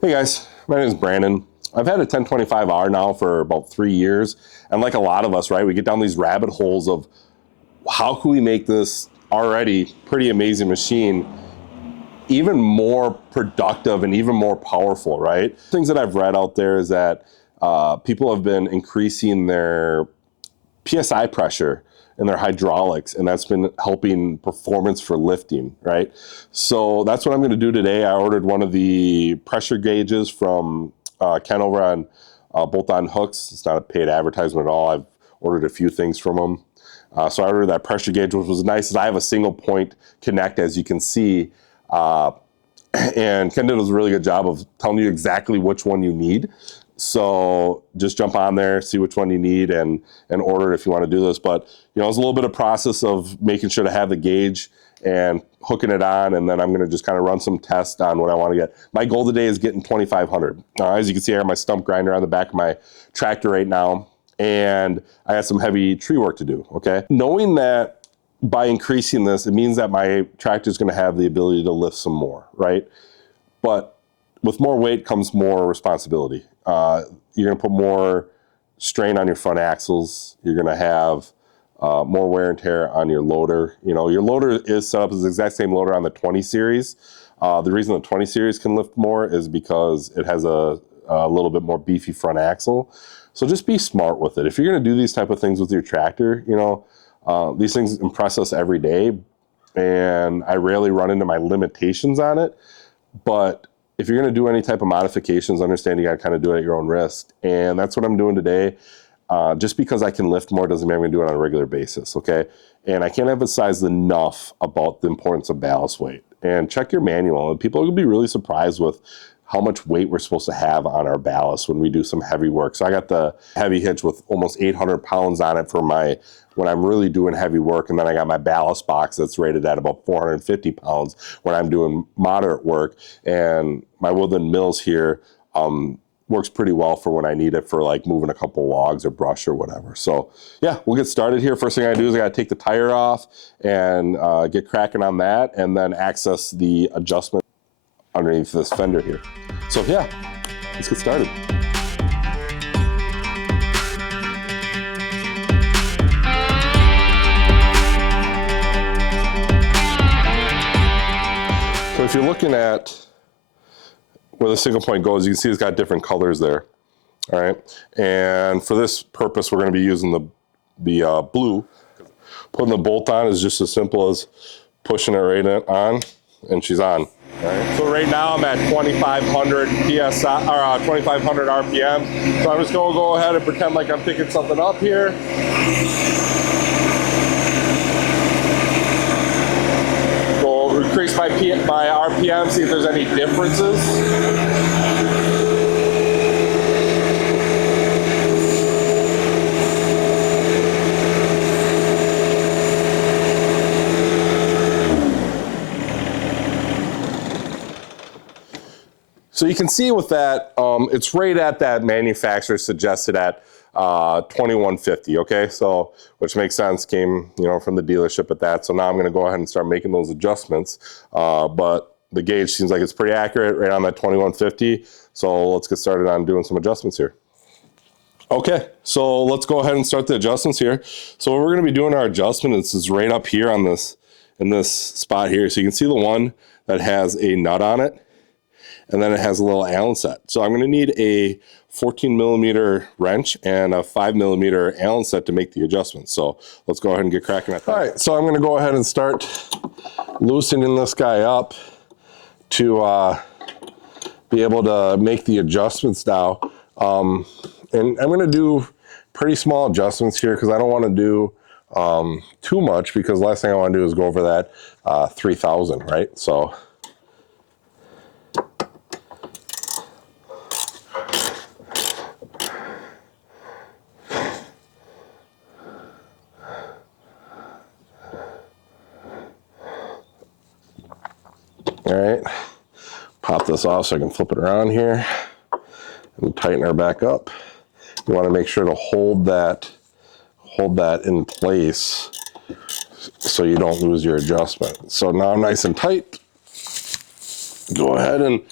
Hey guys, my name is Brandon. I've had a 1025R now for about 3 years, and like a lot of us, right, we get down these rabbit holes of how can we make this already pretty amazing machine even more productive and even more powerful, right? Things that I've read out there is that people have been increasing their PSI pressure in their hydraulics, and that's been helping performance for lifting, right? So that's what I'm going to do today. I ordered one of the pressure gauges from Ken over on Bolt On Hooks. It's not a paid advertisement at all. I've ordered a few things from him. So I ordered that pressure gauge, which was nice. Is I have a single point connect, as you can see. And Ken did a really good job of telling you exactly which one you need. So just jump on there, see which one you need, and order it if you want to do this. But you know, it's a little bit of process of making sure to have the gauge and hooking it on, and then I'm going to just kind of run some tests on what I want to get. My goal today is getting 2,500. As you can see, I have my stump grinder on the back of my tractor right now, and I got some heavy tree work to do. Okay, knowing that by increasing this, it means that my tractor is going to have the ability to lift some more, right? But with more weight comes more responsibility. You're going to put more strain on your front axles. You're going to have more wear and tear on your loader. You know, your loader is set up as the exact same loader on the 20 series. The reason the 20 series can lift more is because it has a little bit more beefy front axle. So just be smart with it. If you're going to do these type of things with your tractor, you know, these things impress us every day, and I rarely run into my limitations on it. But if you're going to do any type of modifications, understand you got to kind of do it at your own risk. And that's what I'm doing today. Just because I can lift more doesn't mean I'm going to do it on a regular basis, okay? And I can't emphasize enough about the importance of ballast weight. And check your manual, and people will be really surprised with how much weight we're supposed to have on our ballast when we do some heavy work. So I got the heavy hitch with almost 800 pounds on it for when I'm really doing heavy work. And then I got my ballast box that's rated at about 450 pounds when I'm doing moderate work. And my Woodland Mills here works pretty well for when I need it for like moving a couple logs or brush or whatever. So yeah, we'll get started here. First thing I do is I gotta take the tire off and get cracking on that, and then access the adjustment underneath this fender here. So yeah, let's get started. So if you're looking at where the single point goes, you can see it's got different colors there. All right, and for this purpose, we're going to be using the blue. Putting the bolt on is just as simple as pushing it right on, and she's on. Right. So right now I'm at 2,500 PSI or 2,500 RPM. So I'm just going to go ahead and pretend like I'm picking something up here. Go increase my RPM, see if there's any differences. So you can see with that, it's right at that manufacturer suggested at 2150, okay? So, which makes sense, came, you know, from the dealership at that. So now I'm gonna go ahead and start making those adjustments. But the gauge seems like it's pretty accurate right on that 2150. So let's get started on doing some adjustments here. Okay, so let's go ahead and start the adjustments here. So what we're gonna be doing our adjustment is right up here on in this spot here. So you can see the one that has a nut on it, and then it has a little Allen set. So I'm going to need a 14 millimeter wrench and a 5 millimeter Allen set to make the adjustments. So let's go ahead and get cracking at that. All right, so I'm going to go ahead and start loosening this guy up to be able to make the adjustments now. And I'm going to do pretty small adjustments here because I don't want to do too much, because the last thing I want to do is go over that 3,000, right? So all right, pop this off so I can flip it around here and tighten her back up. You want to make sure to hold that in place so you don't lose your adjustment. So now I'm nice and tight. Go ahead and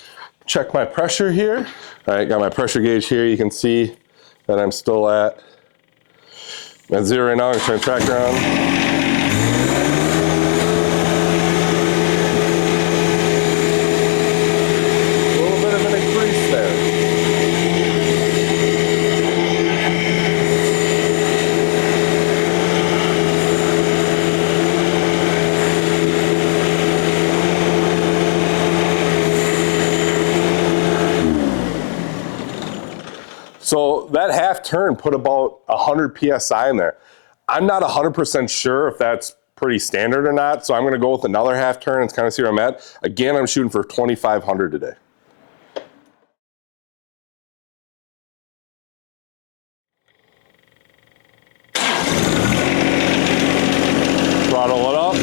check my pressure here. All right, got my pressure gauge here. You can see that I'm still at 0 right now. I'm gonna turn the tractor on. So that half turn put about 100 PSI in there. I'm not 100% sure if that's pretty standard or not, so I'm gonna go with another half turn and kind of see where I'm at. Again, I'm shooting for 2,500 today. Throttle it up.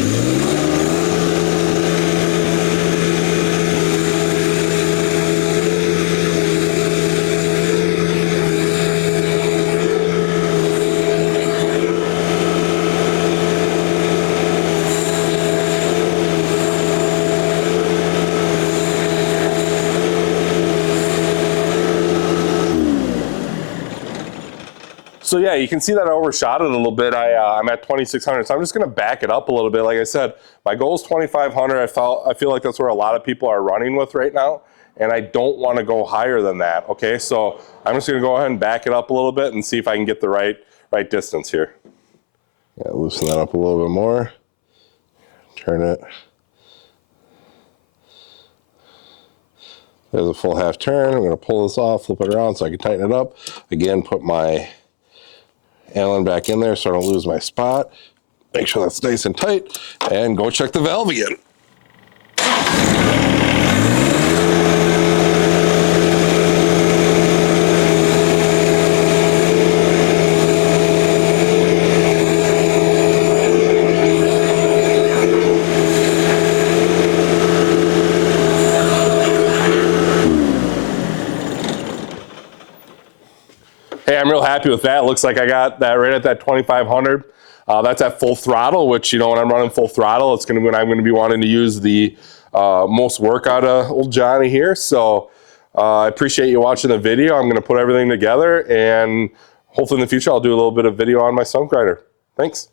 So yeah, you can see that I overshot it a little bit. I'm at 2,600, so I'm just gonna back it up a little bit. Like I said, my goal is 2,500. I feel like that's where a lot of people are running with right now, and I don't wanna go higher than that, okay? So I'm just gonna go ahead and back it up a little bit and see if I can get the right distance here. Yeah, loosen that up a little bit more. Turn it. There's a full half turn. I'm gonna pull this off, flip it around so I can tighten it up. Again, put my Allen back in there so I don't lose my spot. Make sure that's nice and tight, and go check the valve again. Hey, I'm real happy with that. Looks like I got that right at that 2,500. That's at full throttle, which, you know, when I'm running full throttle, it's when I'm going to be wanting to use the most work out of old Johnny here. So I appreciate you watching the video. I'm going to put everything together, and hopefully in the future I'll do a little bit of video on my stump grinder. Thanks.